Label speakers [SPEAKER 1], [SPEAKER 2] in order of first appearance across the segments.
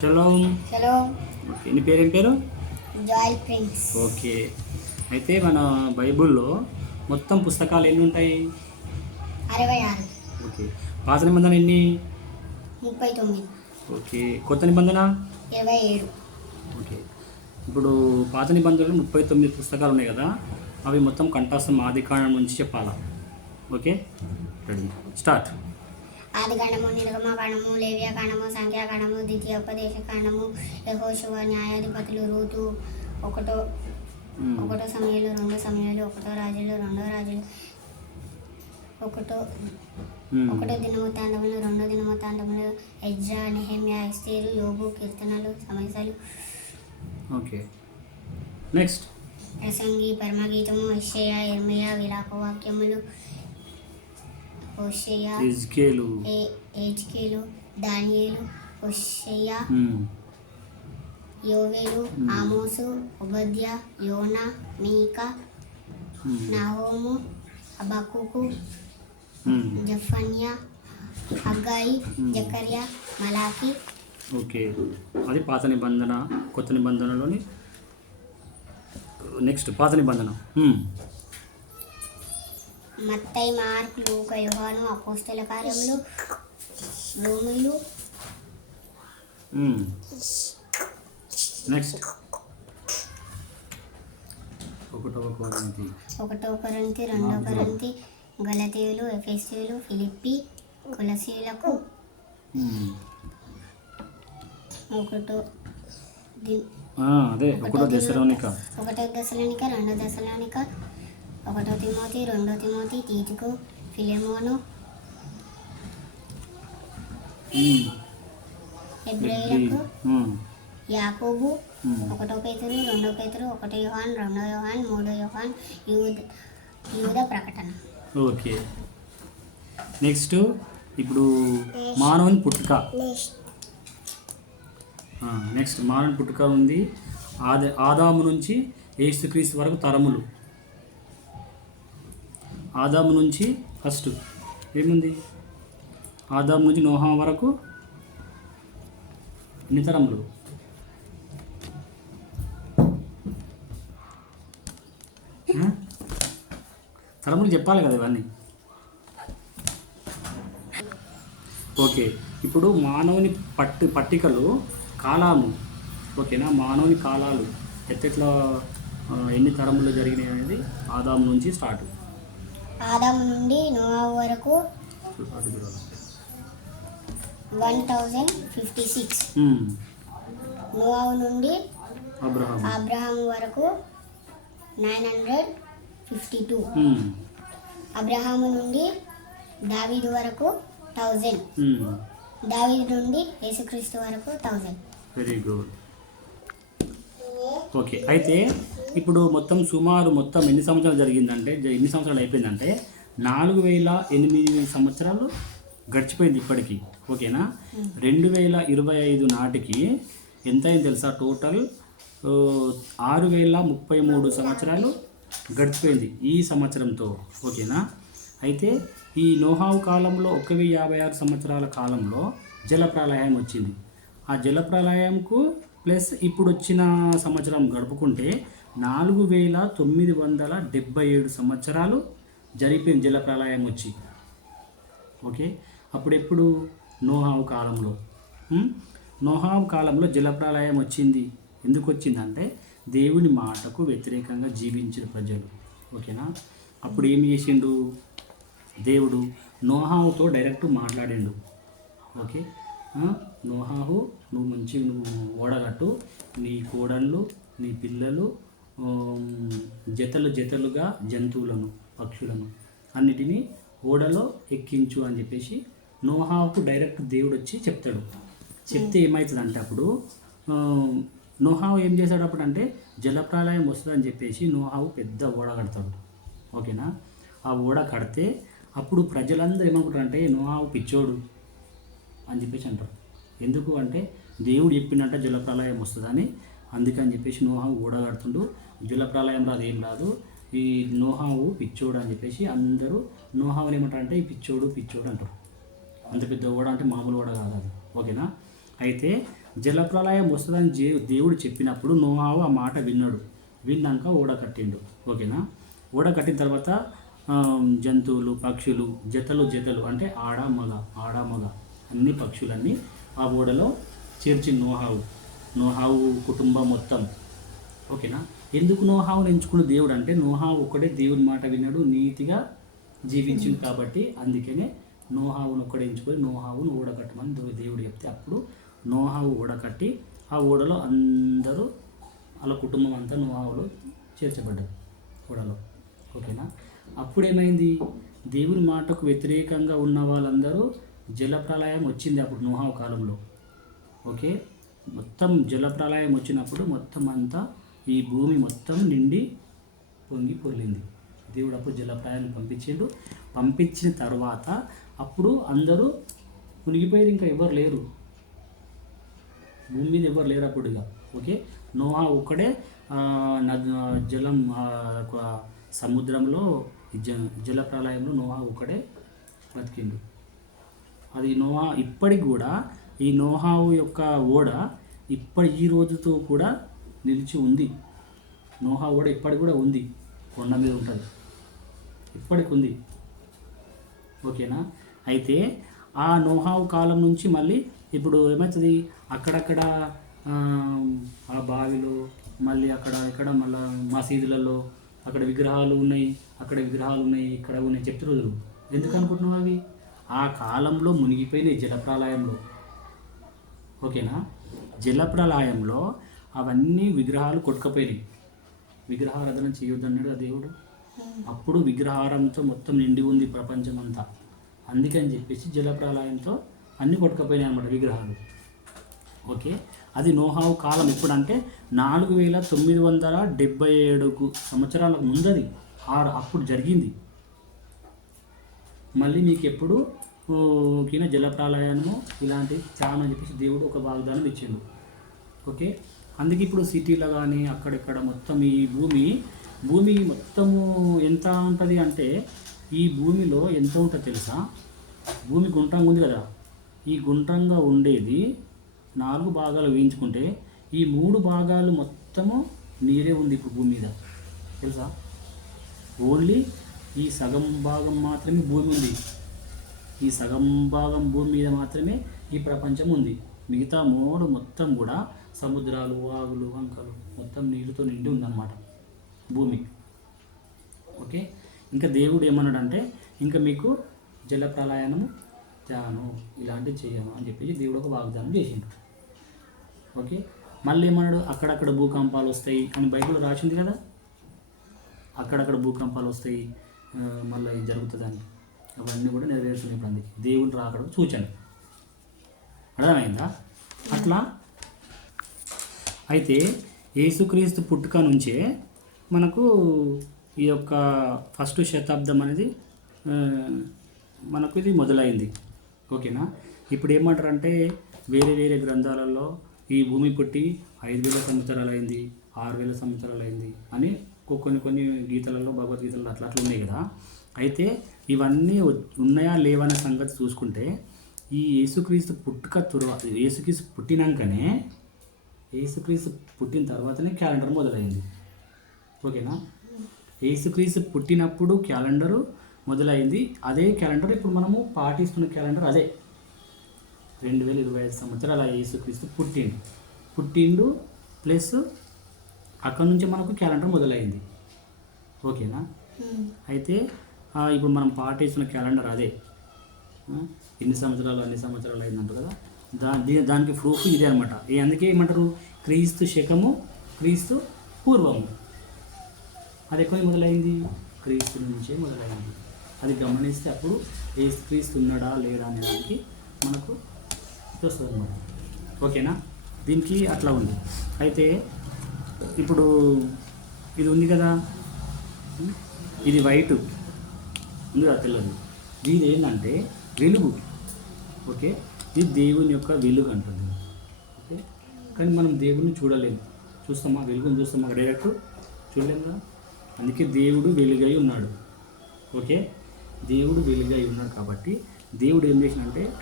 [SPEAKER 1] Hello
[SPEAKER 2] okay నీ పేరేం పేరు?
[SPEAKER 1] జాయ్ ప్రిన్స్
[SPEAKER 2] ఓకే అయితే మన బైబిల్లో మొత్తం పుస్తకాలు ఎన్ని ఉంటాయి?
[SPEAKER 1] అరవై ఆరు.
[SPEAKER 2] ఓకే పాత నిబంధన ఎన్ని?
[SPEAKER 1] ముప్పై తొమ్మిది.
[SPEAKER 2] ఓకే కొత్త నిబంధన?
[SPEAKER 1] ఇరవై ఏడు.
[SPEAKER 2] ఓకే ఇప్పుడు పాత నిబంధనలు ముప్పై తొమ్మిది పుస్తకాలు ఉన్నాయి కదా అవి మొత్తం కంఠాసం ఆది కాండం నుంచి చెప్పాలా? ఓకే రెడీ స్టార్ట్
[SPEAKER 1] ఆది కాండము నిర్గమ కాండము లేవ్య కాండము సంఖ్యాకాండము ద్వితీయ ఉపదేశ కాండము యహోశువ న్యాయాధిపతులు రూతు ఒకటో ఒకటో సమయంలో రెండో సమయంలో ఒకటో రాజులు రెండో రాజులు ఒకటో ఒకటో దినవృత్తాంతములు రెండో దినవృత్తాంతములు ఎజ్రా నెహమ్యా ఎస్తేరు యోగు కీర్తనలు సమస్యలు
[SPEAKER 2] ఓకే. నెక్స్ట్.
[SPEAKER 1] ప్రసంగి పరమగీతము ఇషయ ఇర్మయ విలాప వాక్యములు హోషయ
[SPEAKER 2] ఇజ్కేలు
[SPEAKER 1] ఏ- ఏజ్కేలు దానియేలు హోషయ యోవేలు. ఆమోసు ఉబద్య యోనా మీకా నహోము అబకుకు జఫన్యా హగ్గాయి. జకర్యా మలాకి.
[SPEAKER 2] ఓకే. అది పాత నిబంధన కొత్త నిబంధనలోని నెక్స్ట్ పాత నిబంధన. మ్మ్.
[SPEAKER 1] మత్తయి మార్క్ లూక యోహాను అపోస్తల కార్యములు రోమిలు.
[SPEAKER 2] నెక్స్ట్ ఒకటవ కోరింతి
[SPEAKER 1] ఒకటో కొరంతి రెండో కొరంతి గలతీయులు ఎఫెసీయులు ఫిలిప్పి కులసీలకు
[SPEAKER 2] మ్మ్.
[SPEAKER 1] ఒకటో
[SPEAKER 2] ఆ, అదే ఒకటో దశలోనిక
[SPEAKER 1] ఒకటో దశలోనిక రెండో దశలోనిక ఒకటో తిమోతి రెండో తిమోతి తీతుకు ఫిలెమోను. హెబ్రేయులకు. యాకోబు. ఒకటో పేతురు రెండో పేతురు ఒకటో యోహాన్ రెండో యోహాన్ మూడో యోహాన్ యూద యూద ప్రకటన.
[SPEAKER 2] ఓకే. నెక్స్ట్ ఇప్పుడు మానవుని పుట్టుక. నెక్స్ట్. మానవుని పుట్టుక ఉంది. ఆద ఆదాము నుంచి ఏసుక్రీస్తు వరకు తరములు. ఆదాము నుంచి ఫస్ట్. ఏముంది? ఆదాము నుంచి నోహా వరకు ఎన్ని తరములు? తరములు చెప్పాలి కదా ఇవన్నీ. ఓకే ఇప్పుడు మానవుని పట్టు పట్టికలు కాలాము ఓకేనా? మానవుని కాలాలు. ఎత్తెట్లా ఎన్ని తరములు జరిగినాయి అనేది ఆదాము నుంచి స్టార్ట్.
[SPEAKER 1] ఆదాము నుండి నోవాహు వరకు వన్ థౌజండ్ ఫిఫ్టీ సిక్స్. నోవాహు నుండి
[SPEAKER 2] అబ్రహాం
[SPEAKER 1] వరకు nine hundred fifty two. Abraham నుండి దావీదు వరకు థౌజండ్. దావీదు నుండి యేసుక్రీస్తు వరకు థౌజండ్.
[SPEAKER 2] Very good. ఓకే అయితే ఇప్పుడు మొత్తం సుమారు మొత్తం ఎన్ని సంవత్సరాలు జరిగిందంటే ఎన్ని సంవత్సరాలు అయిపోయిందంటే నాలుగు వేల ఎనిమిది సంవత్సరాలు గడిచిపోయింది ఇప్పటికి. ఓకేనా? రెండు వేల ఇరవై ఐదు నాటికి ఎంత అయింది తెలుసా టోటల్ ఆరు వేల ముప్పై మూడు సంవత్సరాలు గడిచిపోయింది ఈ సంవత్సరంతో. ఓకేనా? అయితే ఈ నోహావు కాలంలో ఒక వెయ్యి యాభై ఆరు సంవత్సరాల కాలంలో జల ప్రళయం వచ్చింది. ఆ జల ప్రళయంకు ప్లస్ ఇప్పుడు వచ్చిన సంవత్సరం గడుపుకుంటే నాలుగు వేల తొమ్మిది వందల డెబ్బై ఏడు సంవత్సరాలు జరిపిన జల ప్రళయం వచ్చి. ఓకే? అప్పుడెప్పుడు? నోహావు కాలంలో. నోహావు కాలంలో జల ప్రళయం వచ్చింది. ఎందుకు వచ్చిందంటే దేవుని మాటకు వ్యతిరేకంగా జీవించిన ప్రజలు. ఓకేనా? అప్పుడు ఏం చేసిండు? దేవుడు నోహావుతో డైరెక్ట్ మాట్లాడిండు. ఓకే? నోహాహు నువ్వు మంచి నువ్వు ఓడగట్టు. నీ కోడళ్ళు నీ పిల్లలు జతలు జతలుగా జంతువులను పక్షులను అన్నిటినీ ఓడలో ఎక్కించు అని చెప్పేసి నోహాకు డైరెక్ట్ దేవుడు వచ్చి చెప్తాడు. చెప్తే ఏమవుతుందంటే అప్పుడు నోహావు ఏం చేశాడు అప్పుడు అంటే జలప్రాలయం వస్తుందని చెప్పేసి నోహావు పెద్ద ఓడ కడతాడు. ఓకేనా? ఆ ఓడ కడితే అప్పుడు ప్రజలందరూ ఏమనుకుంటారంటే నోహావు పిచ్చోడు అని చెప్పేసి అంటారు. ఎందుకు అంటే దేవుడు చెప్పినట్ట జలప్రాలయం వస్తుందని అందుకని చెప్పేసి నోహావు ఓడగడుతుండు జలప్రలయం రాదు ఏం రాదు. ఈ నోహావు పిచ్చోడు అని చెప్పేసి అందరూ నోహావులు ఏమంటారు అంటే ఈ పిచ్చోడు పిచ్చోడు అంటారు. అంత పెద్ద ఓడ అంటే మామూలు ఓడ కాదు అది. ఓకేనా? అయితే జలప్రలయం వస్తుందని జే దేవుడు చెప్పినప్పుడు నోహావు ఆ మాట విన్నాడు. విన్నాక ఓడ కట్టిండు. ఓకేనా? ఓడ కట్టిన తర్వాత జంతువులు పక్షులు జతలు జతలు అంటే ఆడ మగ ఆడ మగ అన్ని పక్షులన్నీ ఆ ఓడలో చేర్చి నోహావు. నోహావు కుటుంబం మొత్తం. ఓకేనా? ఎందుకు నోహావుని ఎంచుకున్న దేవుడు అంటే నోహావు ఒకడే దేవుని మాట విన్నాడు నీతిగా జీవించింది కాబట్టి అందుకనే నోహావును ఒక్కడే ఎంచుకొని నోహావును ఓడకట్టమని దేవుడు చెప్తే అప్పుడు నోహావు ఓడకట్టి ఆ ఓడలో అందరూ వాళ్ళ కుటుంబం అంతా నోహావులో చేర్చబడ్డారు ఓడలో. ఓకేనా? అప్పుడు ఏమైంది దేవుని మాటకు వ్యతిరేకంగా ఉన్న వాళ్ళందరూ జలప్రలయం వచ్చింది అప్పుడు నోహావు కాలంలో. ఓకే? మొత్తం జలప్రలయం వచ్చినప్పుడు మొత్తం అంతా ఈ భూమి మొత్తం నిండి పొంగి పొర్లింది. దేవుడు అప్పుడు జలప్రలయాన్ని పంపించిండు. పంపించిన తర్వాత అప్పుడు అందరూ మునిగిపోయారు ఇంకా ఎవరు లేరు. భూమి మీద ఎవరు లేరు అప్పుడు ఇక. ఓకే? నోహా ఒక్కడే నది జలం ఒక సముద్రంలో జ జల ప్రళయంలో నోహా ఒక్కడే బతికిండు అది నోహా ఇప్పటికి కూడా ఈ నోహావు యొక్క ఓడ ఇప్పటి ఈ రోజుతో కూడా నిలిచి ఉంది. నోహా కూడా ఇప్పటికి కూడా ఉంది. కొండ మీద ఉంటుంది. ఇప్పటికి ఉంది. ఓకేనా? అయితే ఆ నోహావు కాలం నుంచి మళ్ళీ ఇప్పుడు ఏమవుతుంది? అక్కడక్కడ ఆ, బావిలో మళ్ళీ అక్కడ ఇక్కడ మళ్ళీ మసీదులలో అక్కడ విగ్రహాలు ఉన్నాయి. అక్కడ విగ్రహాలు ఉన్నాయి. ఇక్కడ ఉన్నాయి. చెప్తున్నారు ఎందుకు అనుకుంటున్నావు అవి? ఆ కాలంలో మునిగిపోయినాయి జలప్రాలయంలో. ఓకేనా? జలప్రలయంలో అవన్నీ విగ్రహాలు కొట్టుకపోయినాయి. విగ్రహారాధన చేయొద్దన్నాడు ఆ దేవుడు. అప్పుడు విగ్రహారంతో మొత్తం నిండి ఉంది ప్రపంచం అంతా అందుకని చెప్పేసి జలప్రలయంతో అన్ని కొట్టుకపోయినాయి అన్నమాట విగ్రహాలు. ఓకే? అది నోహావు కాలం ఎప్పుడంటే నాలుగు వేల తొమ్మిది వందల డెబ్బై ఏడుకు సంవత్సరాలకు ముందది. ఆరు అప్పుడు జరిగింది. మళ్ళీ మీకు ఎప్పుడు? కింద జలప్రలయము ఇలాంటివి చాలా అని చెప్పేసి దేవుడు ఒక వాగ్దానం ఇచ్చిండు. ఓకే? అందుకే ఇప్పుడు సిటీలో కానీ అక్కడిక్కడ మొత్తం ఈ భూమి భూమి మొత్తము ఎంత ఉంటుంది అంటే ఈ భూమిలో ఎంత ఉంటుంది తెలుసా? భూమి గుండ్రంగా ఉంది కదా. ఈ గుండ్రంగా ఉండేది నాలుగు భాగాలు వేయించుకుంటే ఈ మూడు భాగాలు మొత్తము నీరే ఉంది ఇప్పుడు భూమి మీద. తెలుసా? ఓన్లీ ఈ సగం భాగం మాత్రమే భూమి ఉంది. ఈ సగం భాగం భూమి మీద మాత్రమే ఈ ప్రపంచం ఉంది. మిగతా మూడు మొత్తం కూడా సముద్రాలు వాగులు వంకలు మొత్తం నీరుతో నిండి ఉందన్నమాట భూమి. ఓకే? ఇంకా దేవుడు ఏమన్నాడంటే ఇంకా మీకు జల ప్రళయనము త్యాను ఇలాంటివి చేయను అని చెప్పేసి దేవుడు ఒక వాగ్దానం చేసిండు. ఓకే? మళ్ళీ ఏమన్నాడు? అక్కడక్కడ భూకంపాలు వస్తాయి అని బైబిల్ రాసింది కదా? అక్కడక్కడ భూకంపాలు వస్తాయి మళ్ళీ జరుగుతుందని. అవన్నీ కూడా నెరవేరుతుంది ఇప్పుడు అందుకే. దేవుని రాకడం సూచన. అర్థమైందా? అట్లా అయితే యేసుక్రీస్తు పుట్టుక నుంచే మనకు ఈ యొక్క ఫస్ట్ శతాబ్దం అనేది మనకు ఇది మొదలైంది. ఓకేనా? ఇప్పుడు ఏమంటారంటే వేరే వేరే గ్రంథాలలో ఈ భూమి పుట్టి ఐదు వేల సంవత్సరాలు అయింది ఆరు వేల సంవత్సరాలు అయింది అని కొన్ని కొన్ని గీతలలో భగవద్గీతలలో అట్లా అట్లా ఉన్నాయి కదా. అయితే ఇవన్నీ ఉన్నాయా లేవనే సంగతి చూసుకుంటే ఈ యేసుక్రీస్తు పుట్టుక తర్వాత యేసుక్రీస్తు పుట్టినాకనే యేసుక్రీస్తు పుట్టిన తర్వాతనే క్యాలెండర్ మొదలైంది. ఓకేనా? యేసుక్రీస్తు పుట్టినప్పుడు క్యాలెండరు మొదలైంది. అదే క్యాలెండర్ ఇప్పుడు మనము పాటిస్తున్న క్యాలెండర్ అదే. రెండు వేల ఇరవై ఐదు సంవత్సరాల యేసుక్రీస్తు పుట్టిండు. పుట్టిండు ప్లస్ అక్కడ నుంచి మనకు క్యాలెండర్ మొదలైంది. ఓకేనా? అయితే ఇప్పుడు మనం పాటిస్తున్న క్యాలెండర్ అదే. ఎన్ని సంవత్సరాలు అన్ని సంవత్సరాలు అయిందంట కదా. దా దీ- దానికి ప్రూఫ్ ఇదే అనమాట అందుకే ఏమంటారు? క్రీస్తు శకము క్రీస్తు పూర్వము. అది ఎక్కడ మొదలైంది? క్రీస్తు నుంచే మొదలైంది. అది గమనిస్తే అప్పుడు ఏ క్రీస్తు ఉన్నాడా లేడా అనే దానికి మనకు వస్తుంది అనమాట ఓకేనా? దీనికి అట్లా ఉంది. అయితే ఇప్పుడు ఇది ఉంది కదా? ఇది వైటు. ఉంది కదా తెల్లది దీని ఏంటంటే వెలుగు. ఓకే? ఇది దేవుని యొక్క వెలుగు అంటుంది. ఓకే? కానీ మనం దేవుని చూడలేము. చూస్తామా? వెలుగుని చూస్తామా? డైరెక్ట్ చూడలేము కదా? అందుకే దేవుడు వెలుగై ఉన్నాడు. ఓకే? దేవుడు వెలుగై ఉన్నాడు కాబట్టి దేవుడు ఏం చేసినంటే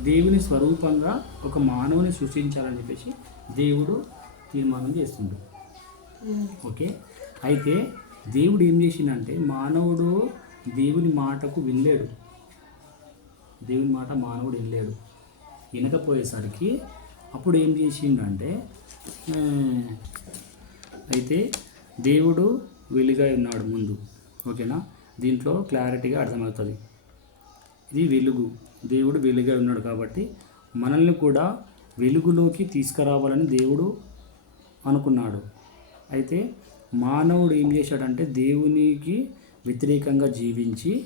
[SPEAKER 2] దేవుని స్వరూపంగా ఒక మానవుని సృష్టించాలని చెప్పేసి దేవుడు తీర్మానం చేస్తుండు. ఓకే? అయితే దేవుడు ఏం చేసిండంటే మానవుడు దేవుని మాటకు వినలేడు. దేవుని మాట మానవుడు వినలేడు. వినకపోయేసరికి అప్పుడు ఏం చేసిండంటే అయితే దేవుడు వెలుగై ఉన్నాడు ముందు. ఓకేనా? దీంట్లో క్లారిటీగా అర్థమవుతుంది. ఇది వెలుగు. దేవుడు వెలుగై ఉన్నాడు కాబట్టి మనల్ని కూడా వెలుగులోకి తీసుకురావాలని దేవుడు అనుకున్నాడు. అయితే మానవుడు ఏం చేశాడంటే దేవునికి వ్యతిరేకంగా జీవించి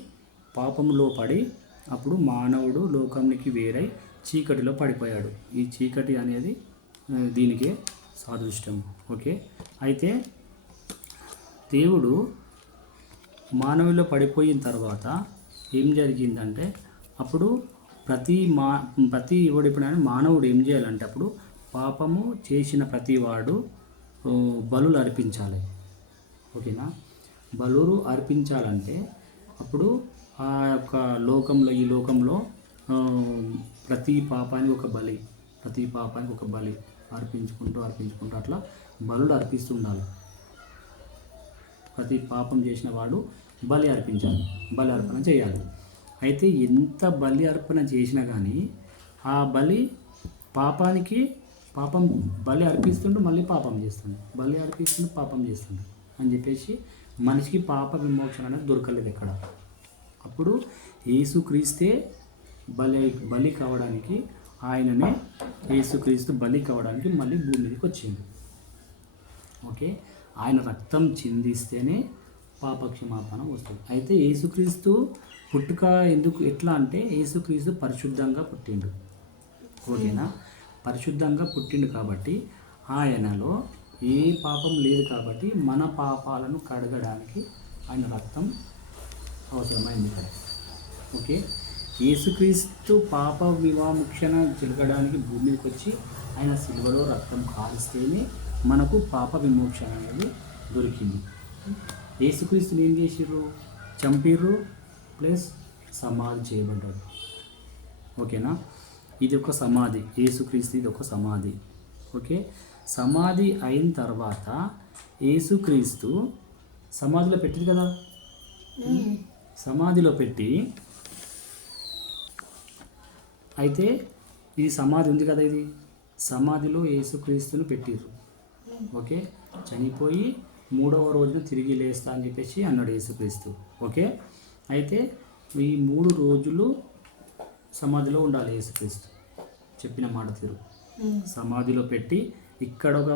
[SPEAKER 2] పాపంలో పడి అప్పుడు మానవుడు లోకానికి వేరై చీకటిలో పడిపోయాడు. ఈ చీకటి అనేది దీనికే సాదృష్టం ఓకే? అయితే దేవుడు మానవులో పడిపోయిన తర్వాత ఏం జరిగిందంటే అప్పుడు ప్రతి మా ప్రతి ఎవడు మానవుడు ఏం చేయాలంటే అప్పుడు పాపము చేసిన ప్రతి వాడు బలులు అర్పించాలి. ఓకేనా? బలులు అర్పించాలంటే అప్పుడు ఆ యొక్క లోకంలో ఈ లోకంలో ప్రతి పాపానికి ఒక బలి ప్రతి పాపానికి ఒక బలి అర్పించుకుంటూ అర్పించుకుంటూ అట్లా బలుడు అర్పిస్తుండాలి. ప్రతి పాపం చేసిన వాడు బలి అర్పించాలి బలి అర్పణ చేయాలి. అయితే ఎంత బలి అర్పణ చేసినా కానీ ఆ బలి పాపానికి పాపం బలి అర్పిస్తుండు మళ్ళీ పాపం చేస్తుండు. బలి అర్పిస్తుండు పాపం చేస్తుండు అని చెప్పేసి మనిషికి పాప విమోచన అనేది దొరకలేదు ఎక్కడ. అప్పుడు యేసుక్రీస్తే బలి బలి కావడానికి ఆయననే యేసుక్రీస్తు బలి కావడానికి మళ్ళీ భూమి మీదకి వచ్చింది ఓకే? ఆయన రక్తం చిందిస్తేనే పాపక్షమాపణ వస్తుంది. అయితే యేసుక్రీస్తు పుట్టుక ఎందుకు ఎట్లా అంటే యేసుక్రీస్తు పరిశుద్ధంగా పుట్టిండు. ఓకేనా? పరిశుద్ధంగా పుట్టిండు కాబట్టి ఆయనలో ఏ పాపం లేదు కాబట్టి మన పాపాలను కడగడానికి ఆయన రక్తం అవసరమైంది ఇక్కడ ఓకే? యేసుక్రీస్తు పాప వివాముక్షణ జరగడానికి భూమికి వచ్చి ఆయన సిల్వలో రక్తం కారిస్తేనే మనకు పాప విమోక్షణ అనేది దొరికింది. యేసుక్రీస్తుని ఏం చేసిర్రు? చంపిర్రు ప్లస్ సమాధి చేయబడ్డాడు ఓకేనా? ఇది ఒక సమాధి. యేసుక్రీస్తు ఇది ఒక సమాధి. ఓకే? సమాధి అయిన తర్వాత యేసుక్రీస్తు సమాధిలో పెట్టింది కదా? సమాధిలో పెట్టి అయితే ఇది సమాధి ఉంది కదా ఇది? సమాధిలో యేసుక్రీస్తుని పెట్టిర్రు. ఓకే? చనిపోయి మూడవ రోజున తిరిగి లేస్తా అని చెప్పేసి అన్నాడు యేసుక్రీస్తు. ఓకే? అయితే ఈ మూడు రోజులు సమాధిలో ఉండాలి యేసుక్రీస్తు. చెప్పిన మాట తీరు. సమాధిలో పెట్టి ఇక్కడ ఒక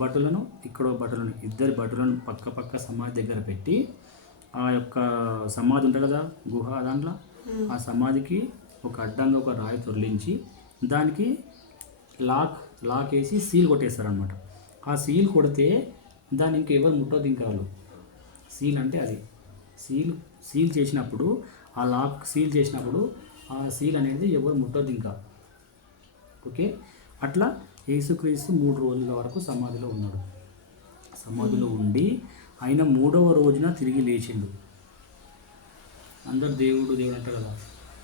[SPEAKER 2] బటులను ఇక్కడ ఒక బటులను ఇద్దరు బటులను పక్క పక్క సమాధి దగ్గర పెట్టి ఆ యొక్క సమాధి ఉంటుంది కదా గుహ దాంట్లో ఆ సమాధికి ఒక అడ్డంగా ఒక రాయి తొరలించి దానికి లాక్ లాక్ వేసి సీల్ కొట్టేస్తారనమాట ఆ సీల్ కొడితే దాన్ని ఇంకా ఎవరు ముట్టొద్దు ఇంకా వాళ్ళు సీల్ అంటే అది. సీల్ సీల్ చేసినప్పుడు ఆ లాక్ సీల్ చేసినప్పుడు ఆ సీల్ అనేది ఎవరు ముట్టొద్దు ఇంకా ఓకే? అట్లా యేసుక్రీస్తు మూడు రోజుల వరకు సమాధిలో ఉన్నాడు. సమాధిలో ఉండి ఆయన మూడవ రోజున తిరిగి లేచిండు. అందరు దేవుడు దేవుడు అంటారు కదా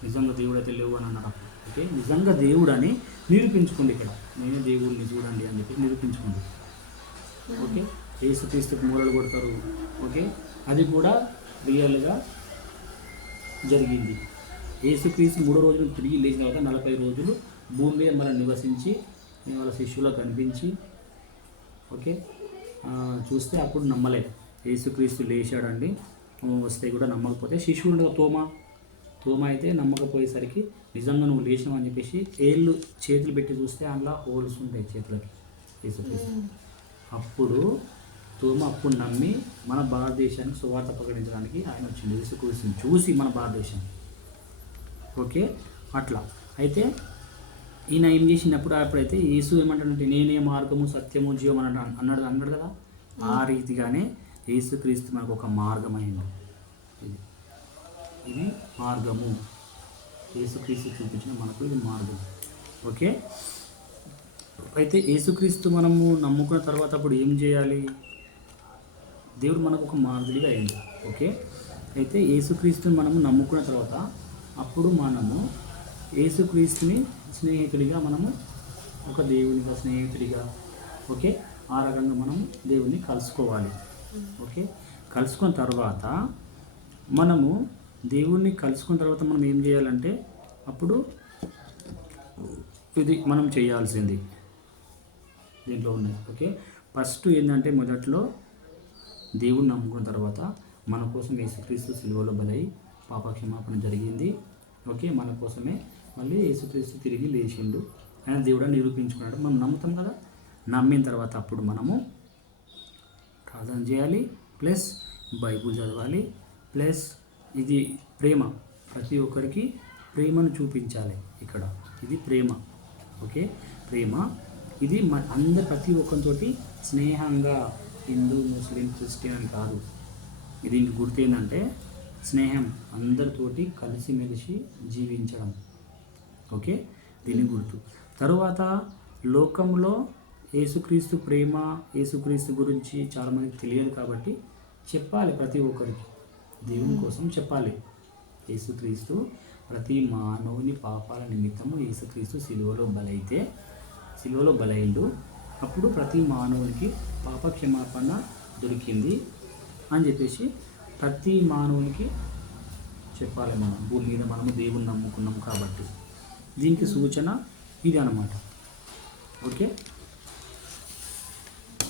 [SPEAKER 2] నిజంగా దేవుడు అయితే లేవు అని అన్నారు ఓకే? నిజంగా దేవుడు అని నిరూపించుకోండి ఇక్కడ. నేనే దేవుడిని చూడండి అని చెప్పి నిరూపించుకోండి. ఓకే? యేసుక్రీస్తుకు మూలలు కొడతారు. ఓకే? అది కూడా రియల్గా జరిగింది. యేసుక్రీస్తు మూడో రోజులు తిరిగి లేచిన తర్వాత నలభై రోజులు భూమి మీద మనం నివసించి వాళ్ళ శిష్యులకు కనిపించి ఓకే? చూస్తే అప్పుడు నమ్మలేదు యేసుక్రీస్తు లేచాడండి. వస్తే కూడా నమ్మకపోతే శిష్యుడు ఉండగా తోమ తోమ అయితే నమ్మకపోయేసరికి నిజంగా నువ్వు లేచినావు అని చెప్పేసి ఏళ్ళు చేతులు పెట్టి చూస్తే అందులో హోల్స్ ఉంటాయి చేతులకి. యేసుక్రీస్తు. అప్పుడు తోమ అప్పుడు నమ్మి మన భారతదేశానికి సువార్త ప్రకటించడానికి ఆయన వచ్చింది యేసుక్రీస్తుని చూసి మన భారతదేశం ఓకే? అట్లా. అయితే ఈయన ఏం చేసినప్పుడు అప్పుడైతే యేసు ఏమంటాడంటే నేనే మార్గము సత్యము జీవం అని అన్నాడు. అన్నాడు కదా ఆ రీతిగానే యేసుక్రీస్తు మనకు ఒక మార్గమైంది. ఇది. ఇది మార్గము. యేసుక్రీస్తు చూపించిన మనకు ఇది మార్గం. ఓకే? అయితే యేసుక్రీస్తు మనము నమ్ముకున్న తర్వాత అప్పుడు ఏం చేయాలి? దేవుడు మనకు ఒక మార్గుడిగా అయింది ఓకే? అయితే యేసుక్రీస్తుని మనము నమ్ముకున్న తర్వాత అప్పుడు మనము యేసుక్రీస్తుని స్నేహితుడిగా మనము ఒక దేవునిగా స్నేహితుడిగా ఓకే? ఆ రకంగా మనం దేవుణ్ణి కలుసుకోవాలి ఓకే? కలుసుకున్న తర్వాత మనము దేవుణ్ణి కలుసుకున్న తర్వాత మనం ఏం చేయాలంటే అప్పుడు ఇది మనం చేయాల్సింది. దీంట్లో ఉన్నాయి ఓకే? ఫస్ట్ ఏంటంటే మొదట్లో దేవుణ్ణి నమ్ముకున్న తర్వాత మన కోసం యేసుక్రీస్తు సిలువలో బలై పాపక్షమాపణ జరిగింది ఓకే? మన కోసమే మళ్ళీ యేసుక్రీస్తు తిరిగి లేచిండు. ఆయన దేవుడు నిరూపించుకున్నాడు. మనం నమ్ముతాం కదా? నమ్మిన తర్వాత అప్పుడు మనము ప్రార్థన చేయాలి. ప్లస్ బైబుల్ చదవాలి. ప్లస్ ఇది ప్రేమ. ప్రతి ఒక్కరికి ప్రేమను చూపించాలి ఇక్కడ. ఇది ప్రేమ. ఓకే? ప్రేమ. ఇది మన అందరు ప్రతి ఒక్కరితోటి స్నేహంగా హిందూ ముస్లిం క్రిస్టియన్ అని కాదు. దీనికి గుర్తు ఏంటంటే స్నేహం అందరితోటి కలిసిమెలిసి జీవించడం. ఓకే? దీని గుర్తు. తరువాత లోకంలో యేసుక్రీస్తు ప్రేమ యేసుక్రీస్తు గురించి చాలామందికి తెలియదు కాబట్టి చెప్పాలి ప్రతి ఒక్కరికి. దేవుని కోసం చెప్పాలి. యేసుక్రీస్తు ప్రతి మానవుని పాపాల నిమిత్తము యేసుక్రీస్తు సిలువలో బలైతే సిలువలో బలైండు. అప్పుడు ప్రతి మానవునికి పాప క్షమాపణ దొరికింది అని చెప్పేసి ప్రతి మానవునికి చెప్పాలి మనం. భూమి మీద మనము దేవుని నమ్ముకున్నాం కాబట్టి. దీనికి సూచన ఇది అనమాట ఓకే?